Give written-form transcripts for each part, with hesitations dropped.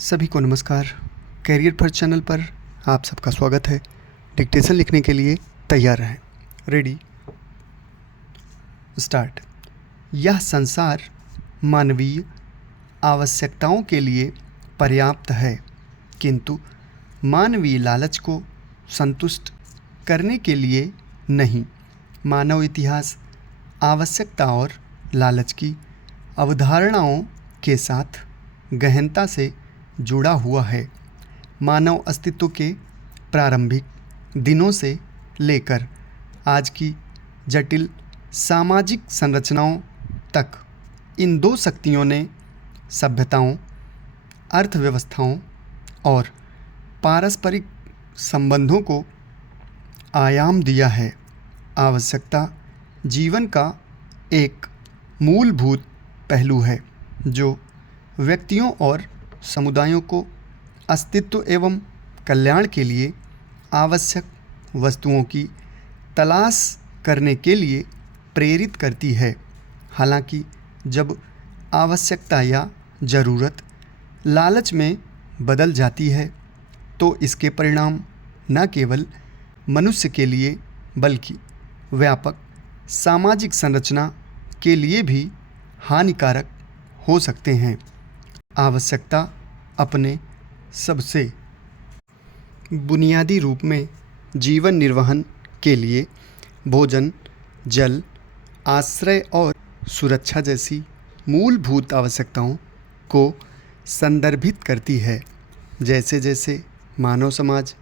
सभी को नमस्कार। कैरियर फर्स्ट चैनल पर आप सबका स्वागत है। डिक्टेशन लिखने के लिए तैयार रहें। Ready, start. यह संसार मानवीय आवश्यकताओं के लिए पर्याप्त है, किंतु मानवीय लालच को संतुष्ट करने के लिए नहीं। मानव इतिहास आवश्यकता और लालच की अवधारणाओं के साथ गहनता से जुड़ा हुआ है। मानव अस्तित्व के प्रारंभिक दिनों से लेकर आज की जटिल सामाजिक संरचनाओं तक इन दो शक्तियों ने सभ्यताओं, अर्थव्यवस्थाओं और पारस्परिक संबंधों को आयाम दिया है। आवश्यकता जीवन का एक मूलभूत पहलू है जो व्यक्तियों और समुदायों को अस्तित्व एवं कल्याण के लिए आवश्यक वस्तुओं की तलाश करने के लिए प्रेरित करती है। हालांकि जब आवश्यकता या ज़रूरत लालच में बदल जाती है तो इसके परिणाम न केवल मनुष्य के लिए बल्कि व्यापक सामाजिक संरचना के लिए भी हानिकारक हो सकते हैं। आवश्यकता अपने सबसे बुनियादी रूप में जीवन निर्वहन के लिए भोजन, जल, आश्रय और सुरक्षा जैसी मूलभूत आवश्यकताओं को संदर्भित करती है। जैसे जैसे मानव समाज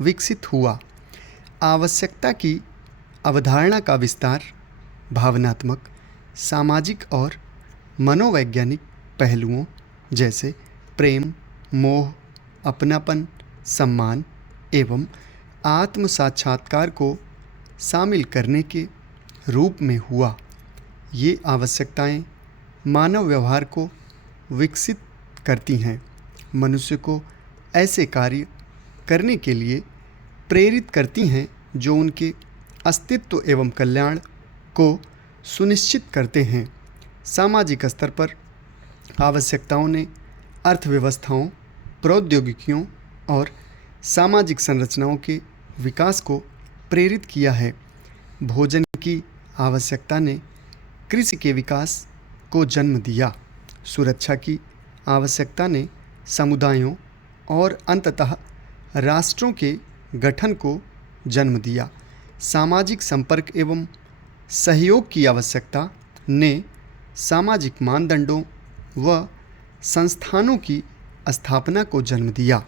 विकसित हुआ, आवश्यकता की अवधारणा का विस्तार भावनात्मक, सामाजिक और मनोवैज्ञानिक पहलुओं जैसे प्रेम, मोह, अपनापन, सम्मान एवं आत्म साक्षात्कार को शामिल करने के रूप में हुआ। ये आवश्यकताएं मानव व्यवहार को विकसित करती हैं, मनुष्य को ऐसे कार्य करने के लिए प्रेरित करती हैं जो उनके अस्तित्व एवं कल्याण को सुनिश्चित करते हैं। सामाजिक स्तर पर आवश्यकताओं ने अर्थव्यवस्थाओं, प्रौद्योगिकियों और सामाजिक संरचनाओं के विकास को प्रेरित किया है। भोजन की आवश्यकता ने कृषि के विकास को जन्म दिया। सुरक्षा की आवश्यकता ने समुदायों और अंततः राष्ट्रों के गठन को जन्म दिया। सामाजिक संपर्क एवं सहयोग की आवश्यकता ने सामाजिक मानदंडों व संस्थानों की स्थापना को जन्म दिया।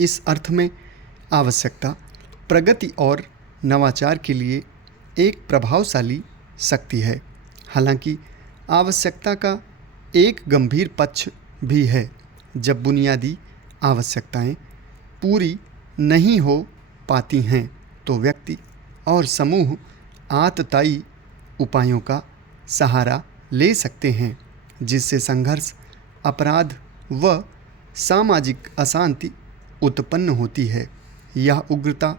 इस अर्थ में आवश्यकता प्रगति और नवाचार के लिए एक प्रभावशाली शक्ति है। हालांकि आवश्यकता का एक गंभीर पक्ष भी है। जब बुनियादी आवश्यकताएं पूरी नहीं हो पाती हैं तो व्यक्ति और समूह आततायी उपायों का सहारा ले सकते हैं, जिससे संघर्ष, अपराध व सामाजिक अशांति उत्पन्न होती है। यह उग्रता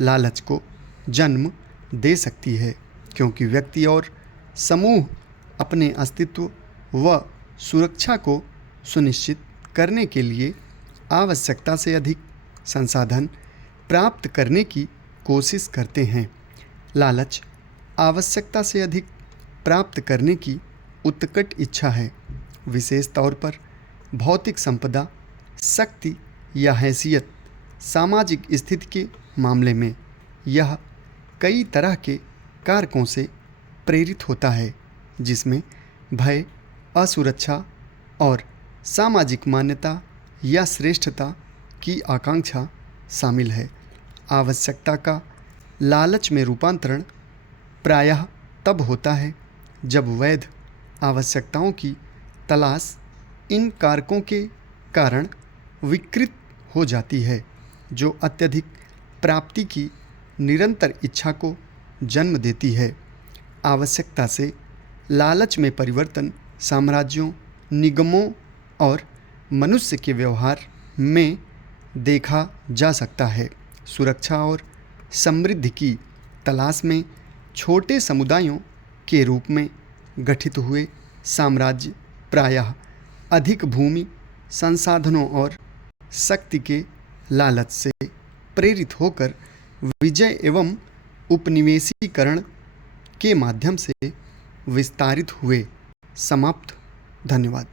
लालच को जन्म दे सकती है, क्योंकि व्यक्ति और समूह अपने अस्तित्व व सुरक्षा को सुनिश्चित करने के लिए आवश्यकता से अधिक संसाधन प्राप्त करने की कोशिश करते हैं। लालच आवश्यकता से अधिक प्राप्त करने की उत्कट इच्छा है, विशेष तौर पर भौतिक संपदा, शक्ति या हैसियत। सामाजिक स्थिति के मामले में यह कई तरह के कारकों से प्रेरित होता है, जिसमें भय, असुरक्षा और सामाजिक मान्यता या श्रेष्ठता की आकांक्षा शामिल है। आवश्यकता का लालच में रूपांतरण प्रायः तब होता है जब वैध आवश्यकताओं की तलाश इन कारकों के कारण विकृत हो जाती है, जो अत्यधिक प्राप्ति की निरंतर इच्छा को जन्म देती है। आवश्यकता से लालच में परिवर्तन साम्राज्यों, निगमों और मनुष्य के व्यवहार में देखा जा सकता है। सुरक्षा और समृद्धि की तलाश में छोटे समुदायों के रूप में गठित हुए साम्राज्य प्रायः अधिक भूमि, संसाधनों और शक्ति के लालच से प्रेरित होकर विजय एवं उपनिवेशीकरण के माध्यम से विस्तारित हुए। समाप्त। धन्यवाद।